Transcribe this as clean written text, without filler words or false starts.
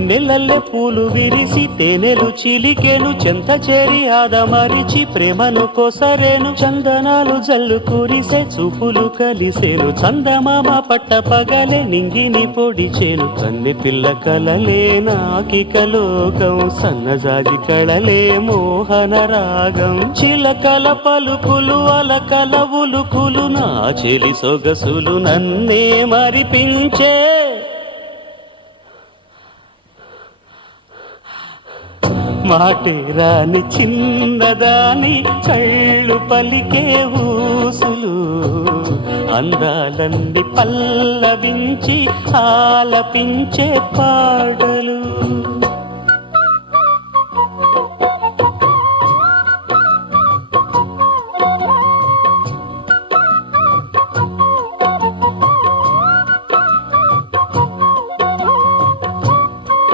నెలల్లె పూలు విరిసి తేనెలు చిలికేను చెంత చేరి ఆదమరిచి ప్రేమను కోసరేను చందనాలు జల్లు కురిసే చూపులు కలిసేను చందమామ పట్ట పగలే నింగిని పొడిచేను కన్నె పిల్ల కలలే నాకిక లోకం సన్నజాజి కళలే మోహన రాగం చిలకల పలుకులు అలకల ఉలుకులు నా చెలి సొగసులు నన్నే మరిపించే మాటే రాని చిన్నదాని కళ్ళు పలికే ఊసులు అందాలన్నీ పల్లవించి ఆలపించే పాటలు